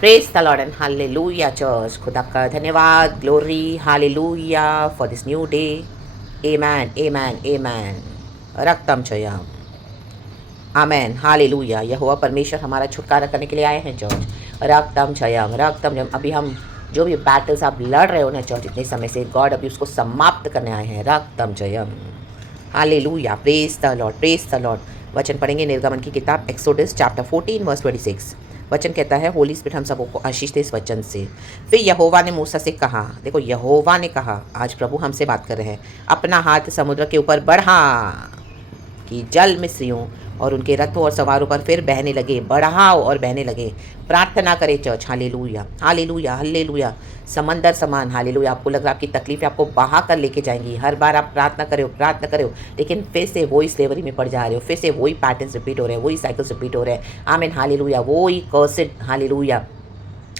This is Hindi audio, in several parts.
Praise the Lord and hallelujah, church. खुदा का धन्यवाद. Glory, hallelujah for this new day. Amen, amen, amen. रक्तम Jayam. Amen, hallelujah. यहोवा परमेश्वर हमारा छुटकारा करने के लिए आए हैं चर्च. रक्तम जयम, रक्तम जयम. अभी हम जो भी बैटल्स आप लड़ रहे हो ना चर्च इतने समय से, गॉड अभी उसको समाप्त करने आए हैं. रक्तम जयम. Hallelujah. Praise the Lord, praise the Lord. वचन पढ़ेंगे निर्गमन की किताब एक्सोडस चैप्टर 14 वर्स 26. वचन कहता है, होली स्पिरिट हम सबको आशीष दे इस वचन से. फिर यहोवा ने मूसा से कहा, देखो यहोवा ने कहा, आज प्रभु हमसे बात कर रहे हैं, अपना हाथ समुद्र के ऊपर बढ़ा कि जल मिस्रियों और उनके रथों और सवारों पर फिर बहने लगे. बढ़ाओ और बहने लगे. प्रार्थना करे चर्च. Hallelujah, hallelujah, hallelujah. समंदर समान. हालेलुया. आपको लग रहा है आपकी तकलीफें आपको बहा कर लेके जाएंगी. हर बार आप प्रार्थना करे हो लेकिन फिर से वही स्लेवरी में पड़ जा रहे हो. फिर से वही पैटर्न्स रिपीट हो रहे हैं, वही साइकिल्स रिपीट हो रहे हैं. Amen, hallelujah. वही कर्सिड, हालेलुया,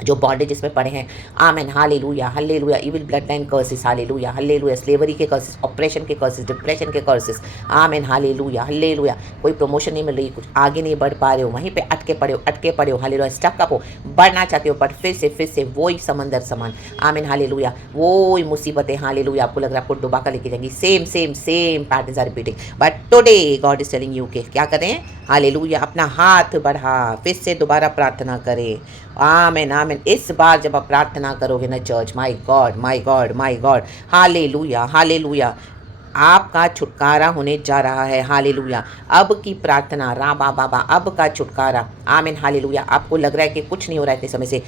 जो बॉन्डेज में पड़े हैं. Amen, hallelujah, hallelujah. Evil blood line curses. Hallelujah, hallelujah. Slavery के कर्सेस, ऑपरेशन के कर्सेस, डिप्रेशन के कर्सेस. Amen, hallelujah, hallelujah. कोई प्रमोशन नहीं मिल रही, कुछ आगे नहीं बढ़ पा रहे हो, वहीं पे अटके पड़े हो. हालेलुया. स्टक अप हो, बढ़ना चाहते हो बट फिर से वही समंदर समान. आमेन, हालेलुया. वही मुसीबतें. हालेलुया. आपको लग रहा है आपको डुबा कर लेके जाएंगी. Same patterns are repeating. But today God is telling you के क्या करें. हालेलुया. अपना हाथ बढ़ा, फिर से दोबारा प्रार्थना करें. आमेन, आमेन. इस बार जब आप प्रार्थना करोगे ना church, my God, my God, my God. Hallelujah, hallelujah. आपका छुटकारा होने जा रहा है. हालेलुया. अब की प्रार्थना, राबा बाबा, अब का छुटकारा. आमेन, हालेलुया. आपको लग रहा है कि कुछ नहीं हो रहा है इतने समय से.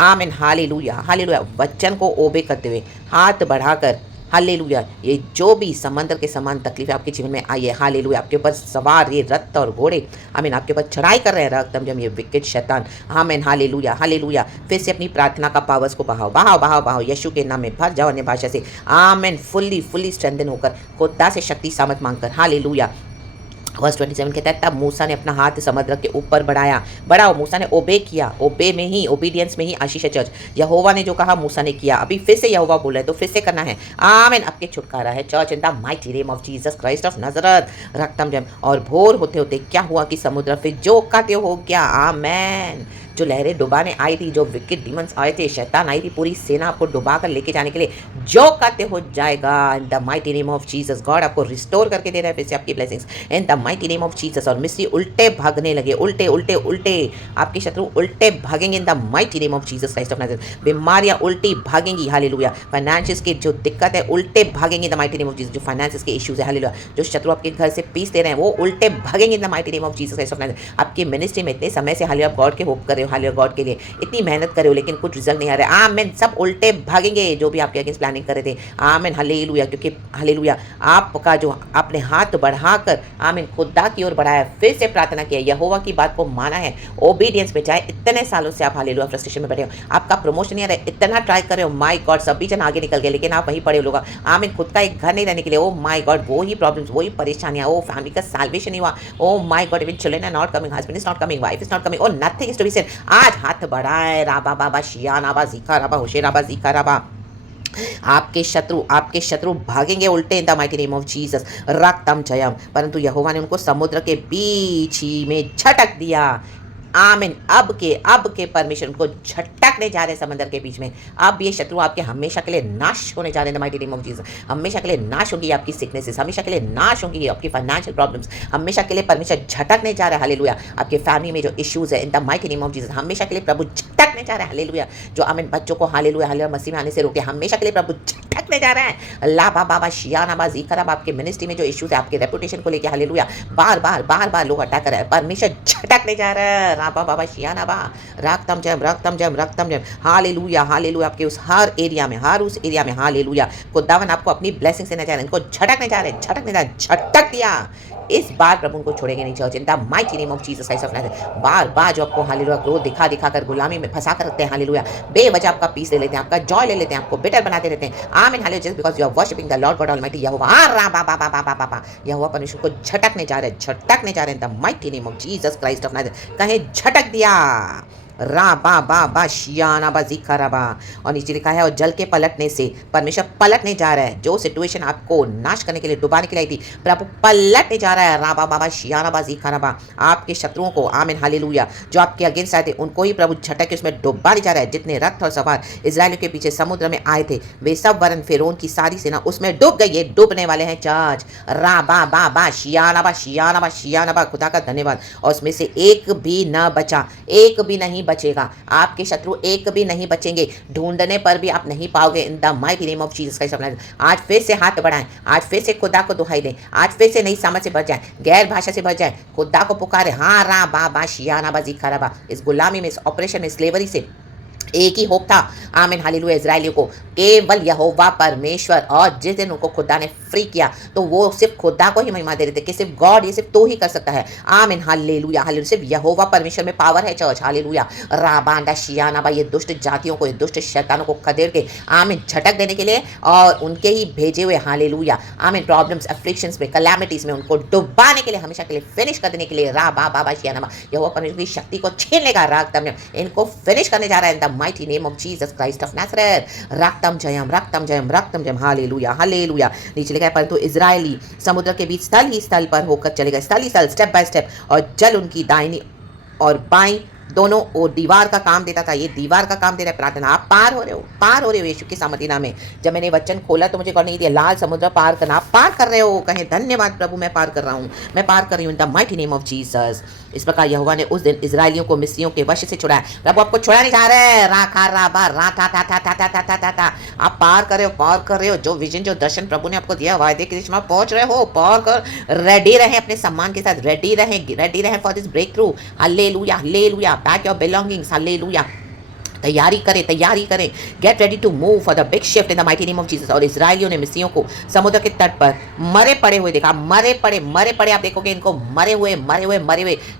आमेन, हालेलुया, हालेलुया. वचन को ओबे करते हुए हाथ बढ़ाकर, हालेलुया, ये जो भी समंदर के समान तकलीफें आपके जीवन में आई है, हालेलुया, आपके ऊपर सवार ये रथ और घोड़े, आमीन, आपके ऊपर चढ़ाई कर रहे हैं रक्त जम ये विकेट शैतान. आमीन, हालेलुया, हालेलुया. फिर से अपनी प्रार्थना का पावर्स को बहाओ यीशु के नाम में भर जाओ अन्य भाषा से. आमीन. फुल्ली स्ट्रेंथन होकर, खुदा से शक्ति सामर्थ मांगकर. हालेलुया. वर्स 27 कहता है, तब मूसा ने अपना हाथ समुद्र के ऊपर बढ़ाओ. मूसा ने ओबे किया. ओबे में ही, ओबीडियंस में ही आशीष है चर्च. यहोवा ने जो कहा मूसा ने किया. अभी फिर से यहोवा बोल रहे तो फिर से करना है. आमीन. आपके छुटकारा है church in the mighty name of Jesus Christ of Nazareth. रक्तम जम. और भोर होते होते क्या हुआ कि समुद्र फिर जो कहते हो गया. आमीन. जो लहरें डुबाने आई थी, जो विकेट डीमंस आए थे, शैतान आई थी, पूरी सेना आपको डुबा कर लेके जाने के लिए जो कहते हो जाएगा इन the mighty name of Jesus. God आपको रिस्टोर करके दे रहा है फिर से आपकी blessings in the mighty name of Jesus. और मिस्री उल्टे भागने लगे. उल्टे आपके शत्रु उल्टे भागेंगे इन the mighty name of Jesus Christ of Nazareth. बीमारियां उल्टी भागेंगी. हालेलुया. फाइनेंशियल्स की जो दिक्कत है उल्टे भागेंगे इन the mighty name of Jesus. जो फाइनेंशियल्स के इश्यूज है, हालेलुया, जो शत्रु आपके घर से पीस दे रहे हैं वो उल्टे भागेंगे इन the mighty name of Jesus Christ of Nazareth. आपकी मिनिस्ट्री में इतने समय से हालेलुया गॉड के होप कर रहे हो, हालेलुया, गॉड के लिए इतनी मेहनत कर रहे हो लेकिन कुछ रिजल्ट नहीं आ रहा है. आमीन. सब उल्टे भागेंगे जो भी आपके अगेंस्ट प्लानिंग कर रहे थे. आमीन, हालेलुया. क्योंकि हालेलुया आपका जो आपने हाथ बढ़ाकर, आमीन, खुदा की ओर बढ़ाया, फिर से प्रार्थना किया, यहोवा की बात को माना है, ओबीडियंस में जाए. इतने सालों से आप हालेलुया फ्रस्ट्रेशन में बैठे हो, आपका प्रमोशन नहीं आ रहा है, इतना ट्राई कर रहे हो. माय गॉड, सभी जन आगे निकल गए लेकिन आप वहीं पड़े हो लोग. आमीन. खुद का एक घर नहीं रहने के लिए. ओ माय गॉड, वो ही प्रॉब्लम्स, वही परेशानियां. ओ फैमिली का साल्वेशन नहीं हुआ. Oh my God, even children are not coming, husband is not coming, wife is not coming. Oh nothing is to be said. आज हाथ बढ़ाए. राबा बाबा शिया राबा जीका राबा होशे राबा जीका राबा. आपके शत्रु भागेंगे उल्टे in the mighty name of Jesus. रक्तम जयम. परंतु यहोवा ने उनको समुद्र के बीच ही में झटक दिया. आमीन. अब के परमेश्वर उनको झटकने जा रहे हैं समंदर के बीच में. अब ये शत्रु आपके हमेशा के लिए नाश होने जा रहे हैं माइटी नेम ऑफ जीसस. हमेशा के लिए नाश होंगी आपकी सिकनेसेस, हमेशा के लिए नाश होंगी आपकी फाइनेंशियल प्रॉब्लम्स. हमेशा के लिए परमेश्वर झटकने जा रहा है. हालेलुया. आपके फैमिली में जो इश्यूज है in the mighty name of Jesus, हमेशा के लिए प्रभु झटकने जा रहा है. हालेलुया. जो आमीन बच्चों को हालेलुया हालेलुया मसीह में आने से रोके, हमेशा के लिए प्रभु झटकने जा रहा है. अल्लाह बाबा शियाना बा जीकरा. आपके मिनिस्ट्री में जो इश्यूज है, आपके रेपुटेशन को लेकर, हालेलुया, बार लोग अटैक कर रहे हैं, परमेश्वर झटकने जा रहा है. राबा बाबा शियाना बा. रक्तम जम. Hallelujah, hallelujah. आपके उस हर एरिया में, उस एरिया में, हालेलुया, खुदावन आपको अपनी ब्लेसिंग देना चाह रहे हैं. इनको झटकने जा रहे हैं. झटक दिया. इस बार प्रभु उनको छोड़ेंगे नहीं church in the mighty name of Jesus Christ of Nazareth. बार जो आपको हालेलुया क्रोध दिखा कर गुलामी में फंसा कर रखते हैं, हालेलुया, बेवजह आपका पीस ले लेते हैं, आपका जॉय ले लेते हैं, आपको बिटर बनाते रहते हैं. Amen, hallelujah. Just because you are worshipping the Lord God almighty यहोवा. यहोवा परमेश्वर को झटकने जा रहे हैं in the mighty name of Jesus Christ of Nazareth. कहें झटक दिया. रा बा बा बा शियाना बा जिकाराबा। और नीचे लिखा है और जल के पलटने से परमेश्वर पलटने जा रहा है। जो सिचुएशन आपको नाश करने के लिए, डुबाने के लिए आई थी, प्रभु पलटने जा रहा है। रा बा बा बा शियाना बा जिकाराबा। आपके शत्रुओं को, आमीन हालेलुया, जो आपके अगेंस्ट आए थे उनको ही प्रभु झटक के उसमें डुबाने जा रहा है। जितने रथ और सवार इजरायलियों के पीछे समुद्र में आए थे, वे सब वरन फिरौन की सारी सेना उसमें डूब गई है, डूबने वाले हैं चार्ज। रा बा बा बा शियाना बा शियाना बा शियाना बा। खुदा का धन्यवाद। और उसमें से एक भी न बचा, एक भी नहीं बचेगा। आपके शत्रु एक भी नहीं बचेंगे, ढूंढने पर भी आप नहीं पाओगे। इन the mighty name of Jesus Christ. आज फिर से हाथ बढ़ाएं, आज फिर से खुदा को दुहाई दें, आज फिर से नई समझ से भर जाए, गैर भाषा से भर जाए, खुदा को पुकारे। हाँ रा बा बा शियाना बा जिखारा बा। इस गुलामी में, इस ऑपरेशन में, स्लेवरी से एक ही होप था, आमीन हालेलुया, इजरायलियों को, केवल यहोवा परमेश्वर। और जिस दिन उनको खुदा ने फ्री किया तो वो सिर्फ खुदा को ही महिमा दे रहे थे कि सिर्फ गॉड, ये सिर्फ तो ही कर सकता है। आमीन हालेलुया हालेलुया। सिर्फ यहोवा परमेश्वर में पावर है चर्च। हालेलुया। राबांडा शियाना बा। ये दुष्ट जातियों को, ये दुष्ट शैतानों को खदेड़ के आमीन झटक देने के लिए और उनके ही भेजे हुए, हालेलुया आमीन, प्रॉब्लम्स, एफ्लिक्शंस में, कैलामिटीज में उनको डुबाने के लिए, हमेशा के लिए फिनिश कर देने के लिए। रा बा बा शियाना बा। यहोवा परमेश्वर की शक्ति को छीनने का रागतम इनको फिनिश करने जा रहा है। In the mighty name of Jesus Christ of Nazareth. रक्तम जयम, रक्तम जयम, रक्तम जयम। Hallelujah hallelujah. नीचे लिखा है परंतु इजरायली समुद्र के बीच स्थल ही स्थल पर होकर चले गए, स्थल ही स्थल, स्टेप बाय स्टेप। और जल उनकी दाहिनी और बाईं दोनों वो दीवार का काम देता था। ये दीवार का काम दे रहा है प्रार्थना। आप पार हो रहे हो, पार हो रहे हो यीशु की सामर्थी नाम में। जब मैंने वचन खोला तो मुझे कौन नहीं दिया, लाल समुद्र पार करना। आप पार कर रहे हो। कहें धन्यवाद प्रभु, मैं पार कर रहा हूँ, मैं पार कर रही हूँ इन the mighty name of Jesus. इस प्रकार यहोवा ने उस दिन इजरायलियों को मिस्रियों के वश से छुड़ाया। प्रभु आपको छुड़ाने जा रहे हैं। रा खा रा बा रा था था था था था था था था था। आप पार कर रहे हो, पार कर रहे हो। जो विजन, जो दर्शन प्रभु ने आपको दिया, वायदे के देश में पहुंच रहे हो। पार कर, रेडी रहें अपने सम्मान के साथ, रेडी रहें for this breakthrough. Hallelujah hallelujah. Pack your belongings. Hallelujah. तैयारी करें, तैयारी करें। Get ready to move for the big shift in the mighty name of Jesus. और इजरायलियों ने मिस्रियों को समुद्र के तट पर मरे पड़े हुए देखा। मरे पड़े। आप देखोगे इनको मरे हुए।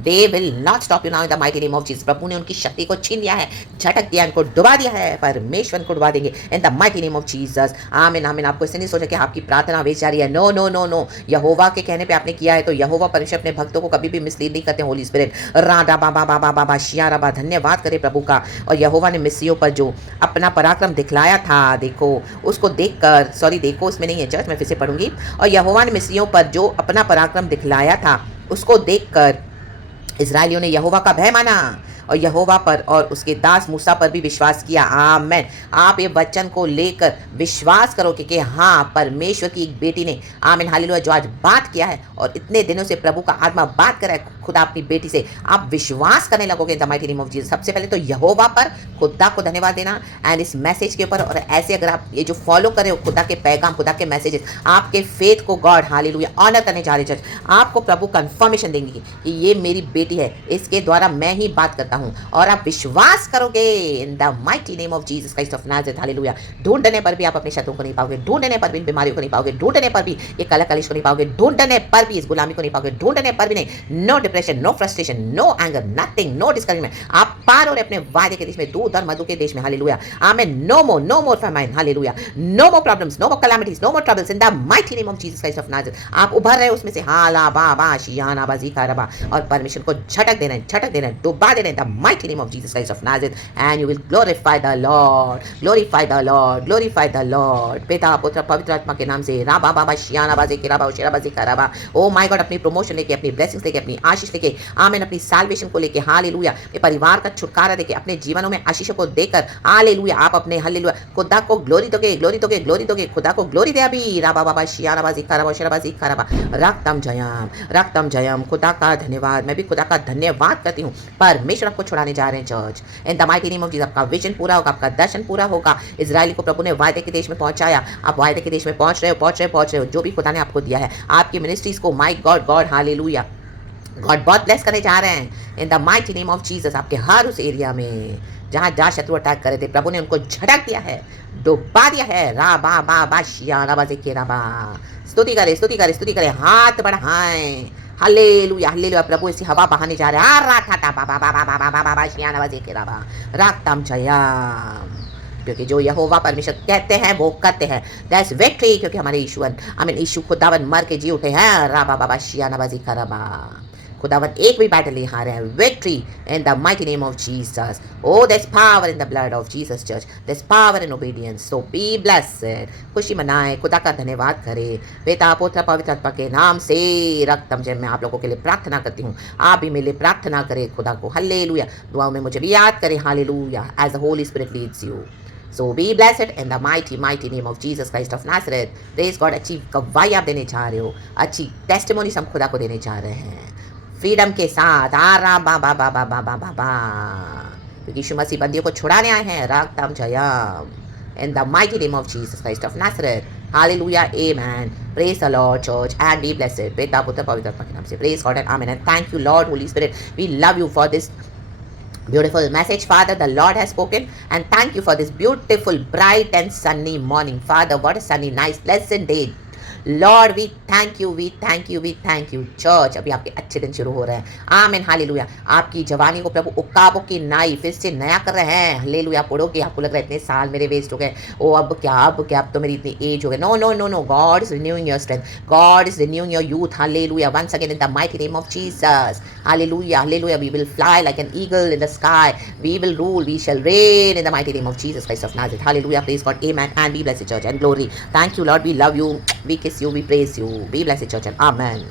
They will not stop you now in the mighty name of Jesus. प्रभु ने उनकी शक्ति को छीन लिया है, झटक दिया, इनको डुबा दिया है। परमेश्वर को डुबा देंगे इन the mighty name of Jesus. आमीन आमीन। आपको इससे नहीं सोचा कि आपकी प्रार्थना वेस्ट जा रही है। No no no no. यहोवा के कहने पे आपने किया है तो यहोवा परमेश्वर अपने भक्तों को कभी भी मिसलीड नहीं करते। होली स्पिरिट। राडा बाबा बाबा बाबा शियाराबा। धन्यवाद करे प्रभु का। और यहोवा ने मिस्रियों पर जो अपना पराक्रम दिखलाया था, देखो उसको देखकर, सॉरी देखो उसमें नहीं है चर्च, मैं फिर से पढ़ूंगी। और यहोवा ने मिस्रियों पर जो अपना पराक्रम दिखलाया था, उसको देखकर इजरायलियों ने यहोवा का भय माना और यहोवा पर और उसके दास मूसा पर भी विश्वास किया। आमेन। आप ये वचन को लेकर विश्वास करो कि हाँ, परमेश्वर की एक बेटी ने, आमीन हालेलुया, जो आज बात किया है और इतने दिनों से प्रभु का आत्मा बात कर रहा है खुदा अपनी बेटी से, आप विश्वास करने लगोगे इन the mighty name of Jesus. सबसे पहले तो यहोवा पर खुदा को धन्यवाद देना एंड इस मैसेज के ऊपर। और ऐसे अगर आप ये जो फॉलो कर रहे हो खुदा के पैगाम, खुदा के मैसेजेस, आपके फेथ को गॉड हालेलुया ऑनर करने जा रहे चर्च, आपको प्रभु कंफर्मेशन देंगे कि ये मेरी बेटी है, इसके द्वारा मैं ही बात करता हूँ। और आप विश्वास करोगे इन the mighty name of Jesus Christ of Nazareth. Hallelujah. ढूंढने पर भी आप अपने शत्रुओं को नहीं पाओगे, ढूंढने पर भी इन बीमारियों को नहीं पाओगे, ढूंढने पर भी ये कलह कलिश को नहीं पाओगे, ढूंढने पर भी इस गुलामी को नहीं पाओगे, ढूंढने पर भी नहीं। No depression, no frustration, no anger, nothing, no discouragement. आप पार हो रहे अपने वायदे के देश में, दूध और मधु के देश में। Hallelujah. Amen. No more famine. Hallelujah. No more problems, no more calamities, no more troubles in the mighty name of Jesus Christ of Nazareth. आप उभर रहे हो उसमें से। हाला बा बा शियाना बा जिकारा। और परमेश्वर को झटक देना है, डुबा देना है the mighty name of Jesus Christ of Nazareth. And you will glorify the Lord, glorify the Lord, glorify the Lord. पिता पुत्र पवित्र आत्मा के नाम से। राबा बाबा शियाना बा जिकारा बा शेरा बा जिकारा बा। ओ माय गॉड, अपनी प्रमोशन लेके, अपनी ब्लेसिंग्स लेके, अपनी आशीष लेके, आमीन, अपनी साल्वेशन को लेके, हालेलुया, अपने परिवार का छुटकारा देके, अपने जीवनों में आशीषों को देकर, हालेलुया, आप अपने हालेलुया खुदा को ग्लोरी दोगे, ग्लोरी दोगे, ग्लोरी दोगे। खुदा को ग्लोरी दे अभी। राबा बाबा शियाना बा जिकारा बा शेरा बा जिकारा बा। रक्तम जयम, रक्तम जयम। खुदा का धन्यवाद। मैं भी खुदा का धन्यवाद करती हूँ। परमेश्वर आपको छुड़ाने जा रहे हैं church in the mighty name of Jesus. आपका विजन पूरा होगा, आपका दर्शन पूरा होगा। इजराइल को प्रभु ने वायदे के देश में पहुंचाया। आप वायदे के देश में पहुंच रहे हो। जो भी खुदा ने आपको दिया है, आपकी मिनिस्ट्रीज को, माय गॉड हालेलुया, गॉड बहुत ब्लेस करने जा रहे हैं in the mighty name of Jesus. आपके हर उस एरिया में जहाँ शत्रु अटैक कर रहे थे, प्रभु ने उनको झटक दिया है, डुबा दिया है। रा बा बा बा शियाना बा जिकेरा बा। स्तुति करे, हाथ बढ़ाएं। Hallelujah hallelujah. प्रभु ऐसी हवा बहाने जा रहे हैं। रा था ता बा बा बा बा बा बा बा बा शियाना बा जिकेरा बा। राक्तम जयम। क्योंकि जो यहोवा परमेश्वर कहते हैं वो करते हैं। That's victory. क्योंकि हमारे यीशु खुदावन मर के जी उठे हैं। रा बा बा बा शियाना बा जिकेरा बा। खुदावन एक भी बैटल नहीं हारे हैं. Victory in the mighty name of Jesus. Oh, there's power in the blood of Jesus, church. There's power in obedience. So be blessed. खुशी मनाएं, खुदा का धन्यवाद करें. पिता पुत्र पवित्र आत्मा के नाम से रक्तम जय मैं आप लोगों के लिए प्रार्थना करती हूँ. आप भी मेरे लिए प्रार्थना करें खुदा को. हालेलुया. दुआओं में मुझे भी याद करें. Hallelujah. As the Holy Spirit leads you. So be blessed in the mighty, mighty name of Jesus Christ of Nazareth. Praise God. अच्छी गवाही आप देने जा रहे हो. अच्छी टेस्टिमोनीज हम खुदा को देने जा रहे हैं. फ्रीडम के साथ आराम बा बा बा बा बा बा बा बा, क्योंकि यीशु मसीह बंदियों को छुड़ाने आए हैं. रक्तम Jayam. In the mighty name of Jesus Christ of Nazareth. Hallelujah. Amen. Praise the Lord, church, and be blessed. पिता पुत्र पवित्र आत्मा के नाम से. Praise God and amen. And thank you, Lord, Holy Spirit. We love you for this beautiful message, Father, the Lord has spoken, and thank you for this beautiful, bright and sunny morning, Father. What a sunny, nice, pleasant day. Lord, we thank you, we thank you, we thank you. Church, अभी आपके अच्छे दिन शुरू हो रहे हैं. Amen, hallelujah. आपकी जवानी को प्रभु उकाबों की नाई फिर से नया कर रहे हैं. हालेलुया. पढ़ोगे, आपको लग रहा है इतने साल मेरे वेस्ट हो गए. ओ अब क्या अब तो मेरी इतनी एज हो गई. No no no no. God is renewing your strength. God is renewing your youth. Hallelujah. Once again in the mighty name of Jesus. Hallelujah, hallelujah. We will fly like an eagle in the sky. We will rule, we shall reign in the mighty name of Jesus Christ of Nazareth. Hallelujah, praise God, amen, and be blessed, church, and glory. Thank you, Lord, we love you, we kiss you, we praise you. Be blessed, church, and amen.